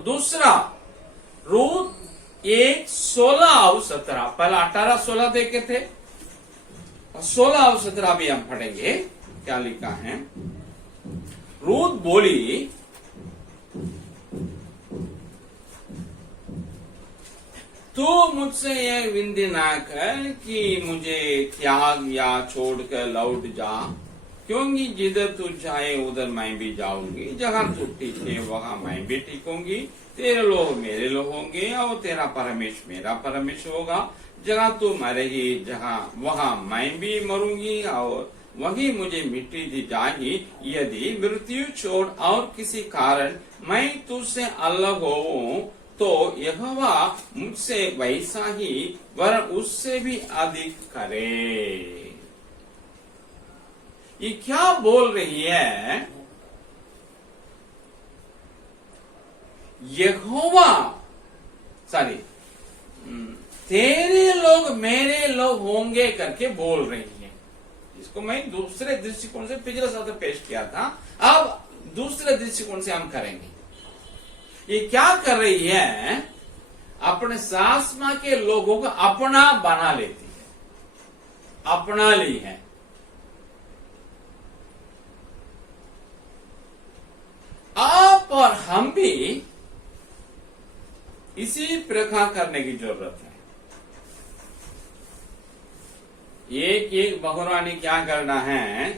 दूसरा रूत 1:16 और 17, पहला 18-16 देखे थे, 16 और 17 भी हम पढ़ेंगे। क्या लिखा है? रूत बोली, तू मुझसे यह विनती ना कर कि मुझे त्याग या छोड़कर लौट जा, क्योंकि जिधर तू जाए उधर मैं भी जाऊंगी, जहाँ तू ठीक है वहाँ मैं भी ठीक होंगी, तेरे लोग मेरे लोग होंगे और तेरा परमेश्वर मेरा परमेश्वर होगा। जहाँ तू मरेगी जहाँ वहाँ मैं भी मरूंगी और वही मुझे मिट्टी दी जाएगी। यदि मृत्यु छोड़ और किसी कारण मैं तुझसे अलग होऊं तो यहोवा मुझसे वैसा ही वरन उससे भी अधिक करे। ये क्या बोल रही है? यहोवा सॉरी तेरे लोग मेरे लोग होंगे करके बोल रही है। इसको मैं दूसरे दृष्टिकोण से पिछले सत्र पेश किया था, अब दूसरे दृष्टिकोण से हम करेंगे। ये क्या कर रही है? अपने सास मां के लोगों को अपना बना लेती है, अपना ली है। आप और हम भी इसी प्रकार करने की जरूरत है। एक एक बहुरानी क्या करना है,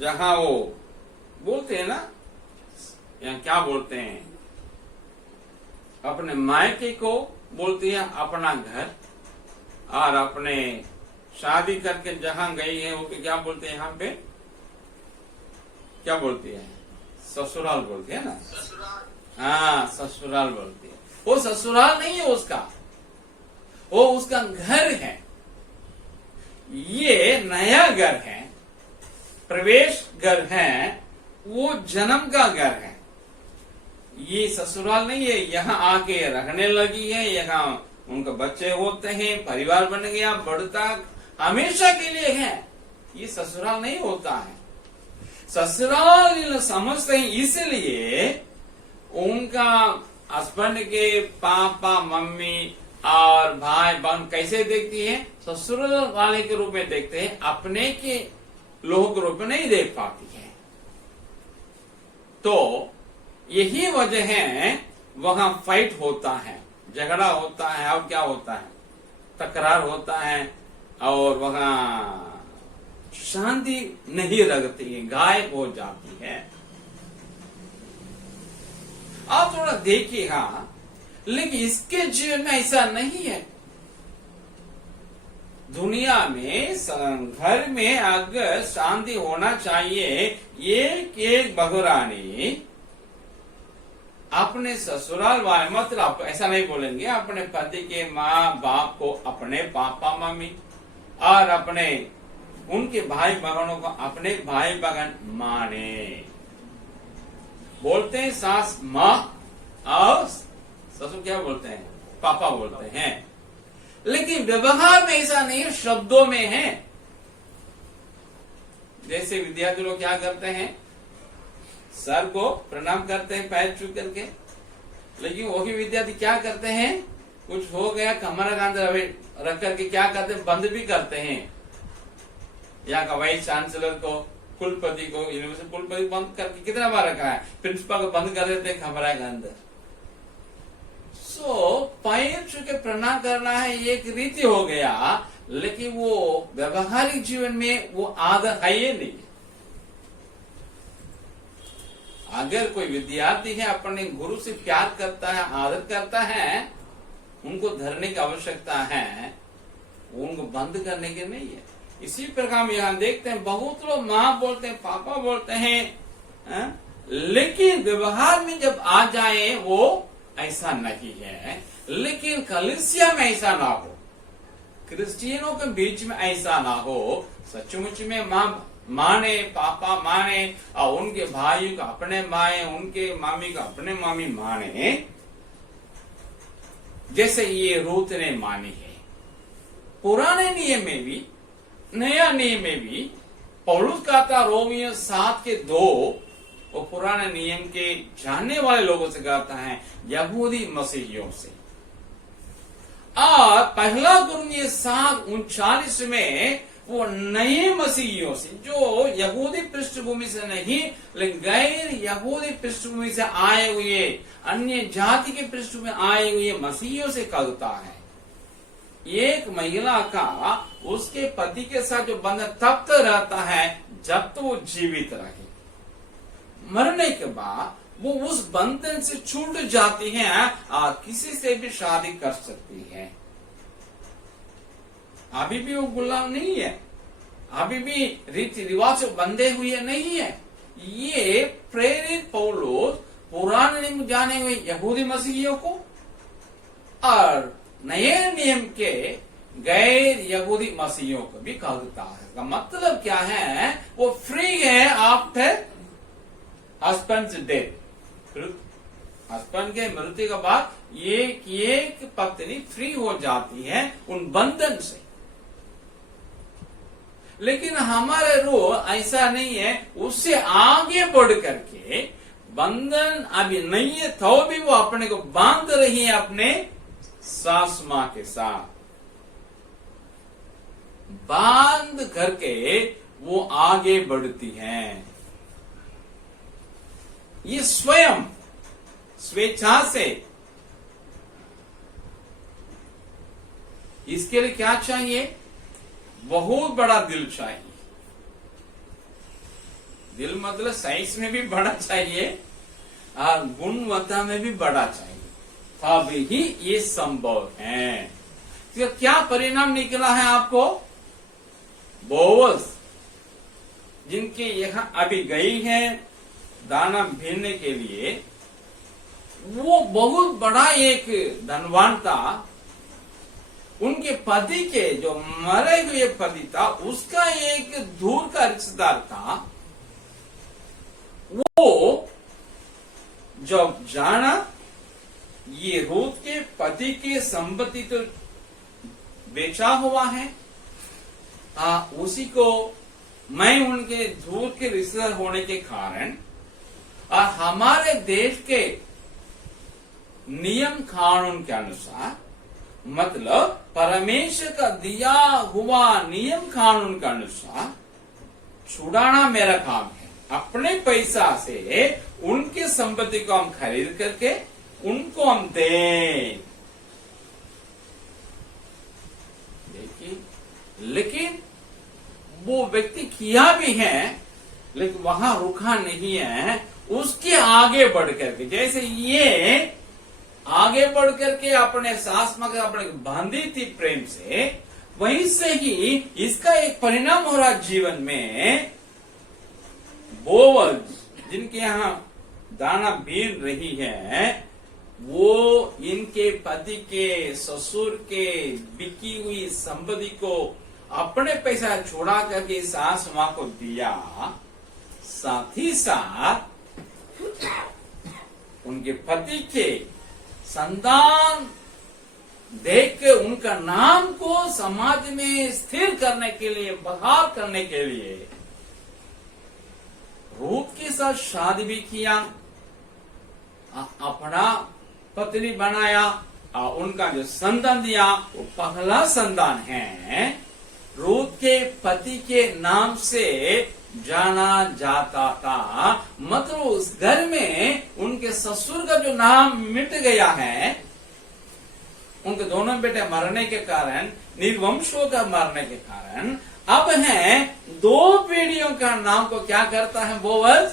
जहां वो बोलते हैं ना, या क्या बोलते हैं, अपने मायके को बोलती है अपना घर, और अपने शादी करके जहां गई है वो क्या बोलते हैं? यहाँ पे क्या बोलती है? ससुराल बोलती है ना। हाँ, ससुराल बोलती है। वो ससुराल नहीं है उसका, वो उसका घर है। ये नया घर है, प्रवेश घर है, वो जन्म का घर है। ये ससुराल नहीं है, यहाँ आके रहने लगी है, यहाँ उनके बच्चे होते हैं, परिवार बन गया, बढ़ता हमेशा के लिए है। ये ससुराल नहीं होता है। ससुराल समझते हैं, इसलिए उनका हस्बैंड के पापा मम्मी और भाई बहन कैसे देखती है? ससुराल वाले के रूप में देखते हैं, अपने के लोगों के रूप में नहीं देख पाती है। तो यही वजह है वहां फाइट होता है, झगड़ा होता है, और क्या होता है? तकरार होता है, और वहां शांति नहीं लगती है, गायब हो जाती है। आप थोड़ा देखिएगा, लेकिन इसके जीवन में ऐसा नहीं है। दुनिया में घर में अगर शांति होना चाहिए, एक एक बहुरानी अपने ससुराल वाले, मतलब ऐसा नहीं बोलेंगे, अपने पति के माँ बाप को अपने पापा मम्मी, और अपने उनके भाई बहनों को अपने भाई बहन माने। बोलते हैं सास माँ और ससुर क्या बोलते हैं? पापा बोलते हैं। लेकिन व्यवहार में ऐसा नहीं है, शब्दों में है। जैसे विद्यार्थी लोग क्या करते हैं? सर को प्रणाम करते हैं पैर छू करके, लेकिन वही विद्यार्थी क्या करते हैं? कुछ हो गया कमर का अंदर रख करके क्या करते हैं? बंद भी करते हैं। यहाँ का वाइस चांसलर को, कुलपति को, यूनिवर्सिटी कुलपति बंद करके कितना बार रखा है? प्रिंसिपल को बंद कर देते हैं कमरा के अंदर। पैर छू के प्रणाम करना है, एक रीति हो गया, लेकिन वो व्यवहारिक जीवन में वो आदत है ये नहीं। अगर कोई विद्यार्थी है अपने गुरु से प्यार करता है, आदर करता है, उनको धरने की आवश्यकता है, उनको बंद करने की नहीं है। इसी प्रकार हम यहाँ देखते हैं, बहुत लोग माँ बोलते हैं, पापा बोलते हैं, लेकिन व्यवहार में जब आ जाए वो ऐसा नहीं है। लेकिन कलीसिया में ऐसा ना हो, क्रिश्चियनों के बीच में ऐसा ना हो। सचमुच में माँ माने, पापा माने, और उनके भाई को अपने माए, उनके मामी को अपने मामी माने, जैसे ये रूत ने मानी है। पुराने नियम में भी, नया नियम में भी पौलुस कहता रोमियो 7:2 वो पुराने नियम के जानने वाले लोगों से कहता है, यहूदी मसीहियों से। और पहला कुरिन्थियों 7:39 में वो नए मसीहियों से, जो यहूदी पृष्ठभूमि से नहीं लेकिन गैर यहूदी पृष्ठभूमि से आए हुए, अन्य जाति के पृष्ठभूमि में आए हुए मसीहियों से कहता है। एक महिला का उसके पति के साथ जो बंधन तब तक रहता है जब तो वो जीवित रहे। मरने के बाद वो उस बंधन से छूट जाती हैं और किसी से भी शादी कर सकती है। अभी भी वो गुलाम नहीं है, अभी भी रीति रिवाज से बंधे हुए नहीं है। ये प्रेरित पौलुस पुराने नियम जाने हुए यहूदी मसीहियों को और नए नियम के गैर यहूदी मसीहियों को भी कहता है। इसका मतलब क्या है? वो फ्री है आफ्टर हस्बैंड्स डेथ। हस्बैंड के मृत्यु के बाद एक पत्नी फ्री हो जाती है उन बंधन से। लेकिन हमारे रूल ऐसा नहीं है, उससे आगे बढ़ करके बंधन अभी नहीं है तो भी वो अपने को बांध रही है अपने सास मां के साथ, बांध करके वो आगे बढ़ती हैं। ये स्वयं स्वेच्छा से। इसके लिए क्या चाहिए? बहुत बड़ा दिल चाहिए। दिल मतलब साइज में भी बड़ा चाहिए और गुणवत्ता में भी बड़ा चाहिए, तभी ही ये संभव है। तो क्या परिणाम निकला है आपको? बोवस जिनके यहां अभी गई है दाना भीनने के लिए, वो बहुत बड़ा एक धनवान था। उनके पति के जो मरे हुए पति था उसका एक दूर का रिश्तेदार था। वो जब जाना ये रूत के पति के संपत्ति तो बेचा हुआ है, उसी को मैं उनके दूर के रिश्तेदार होने के कारण और हमारे देश के नियम कानून के अनुसार, मतलब परमेश्वर का दिया हुआ नियम कानून के अनुसार छुड़ाना मेरा काम है। अपने पैसा से उनके संपत्ति को हम खरीद करके उनको हम दें। देखिए, लेकिन वो व्यक्ति किया भी है लेकिन वहां रुका नहीं है, उसके आगे बढ़ करके, जैसे ये आगे बढ़ करके अपने सास मां के अपने बांधी थी प्रेम से, वहीं से ही इसका एक परिणाम हो रहा जीवन में। बोवज जिनके यहां दाना बीन रही है, वो इनके पति के ससुर के बिकी हुई संपत्ति को अपने पैसा छोड़ा करके सास मां को दिया, साथ ही साथ उनके पति के संतान देख के उनका नाम को समाज में स्थिर करने के लिए, बहाल करने के लिए रूत के साथ शादी भी किया, अपना पत्नी बनाया और उनका जो संतान दिया वो पहला संतान है रूत के पति के नाम से जाना जाता था। मतलब उस घर में उनके ससुर का जो नाम मिट गया है, उनके दोनों बेटे मरने के कारण, निर्वंशों का मरने के कारण, अब है दो पीढ़ियों का नाम को क्या करता है? बोवज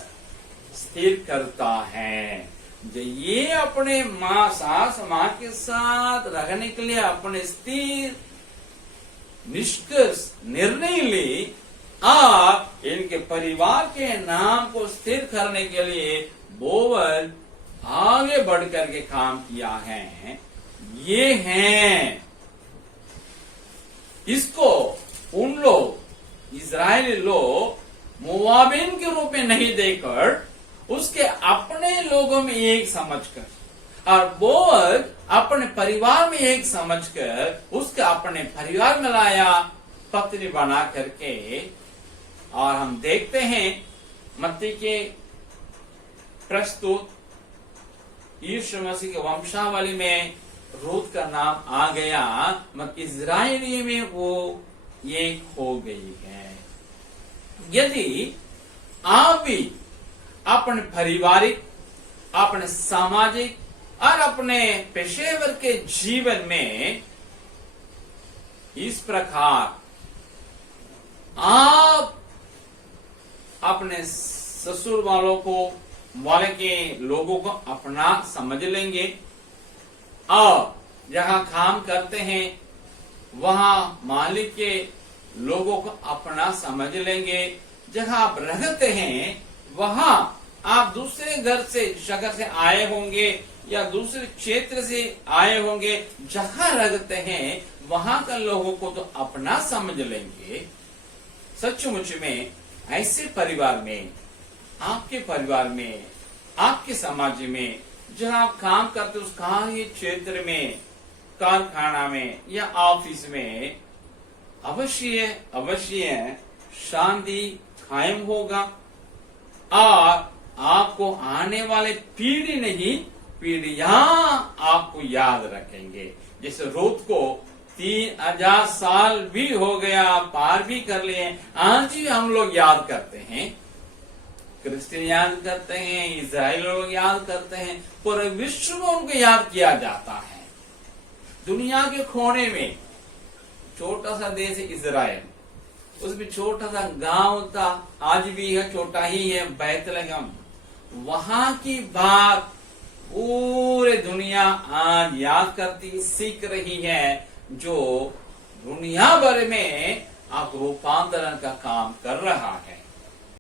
स्थिर करता है। जो ये अपने माँ सास माँ के साथ रहने के लिए अपने स्थिर निष्कर्ष निर्णय ली और इनके परिवार के नाम को स्थिर करने के लिए बोवज आगे बढ़ करके काम किया है। ये हैं, इसको उन लोग इजरायली लोग मोआबिन के रूप में नहीं देकर उसके अपने लोगों में एक समझकर और बोवज अपने परिवार में एक समझकर उसके अपने परिवार में लाया, पत्नी बना करके। और हम देखते हैं मत्ती के प्रस्तुत यीशु मसीह के वंशावली में रूत का नाम आ गया, मगर इजराइली में वो एक हो गई है। यदि आप भी अपने पारिवारिक, अपने सामाजिक और अपने पेशेवर के जीवन में इस प्रकार आप अपने ससुर वाले के लोगों को अपना समझ लेंगे और जहां काम करते हैं वहां मालिक के लोगों को अपना समझ लेंगे, जहां आप रहते हैं वहां आप दूसरे घर से, शहर से आए होंगे या दूसरे क्षेत्र से आए होंगे, जहां रहते हैं वहां के लोगों को तो अपना समझ लेंगे। सचमुच में ऐसे परिवार में, आपके परिवार में, आपके समाज में, जहां आप काम करते उस कार्य क्षेत्र में, कारखाना में या ऑफिस में अवश्य शांति कायम होगा और आपको आने वाले पीढ़ी नहीं, पीढ़ियां आपको याद रखेंगे। जैसे रूत को 3000 साल भी हो गया, पार भी कर लिए, आज भी हम लोग याद करते हैं, क्रिश्चियन याद करते हैं, इजराइल लोग याद करते हैं, पूरे विश्व में उनको याद किया जाता है। दुनिया के कोने में छोटा सा देश है इजराइल, उसमें छोटा सा गांव था, आज भी है, छोटा ही है, बैतलहम। वहां की बात पूरे दुनिया आज याद करती, सीख रही है, जो दुनिया भर में आप रूपांतरण का काम कर रहा है।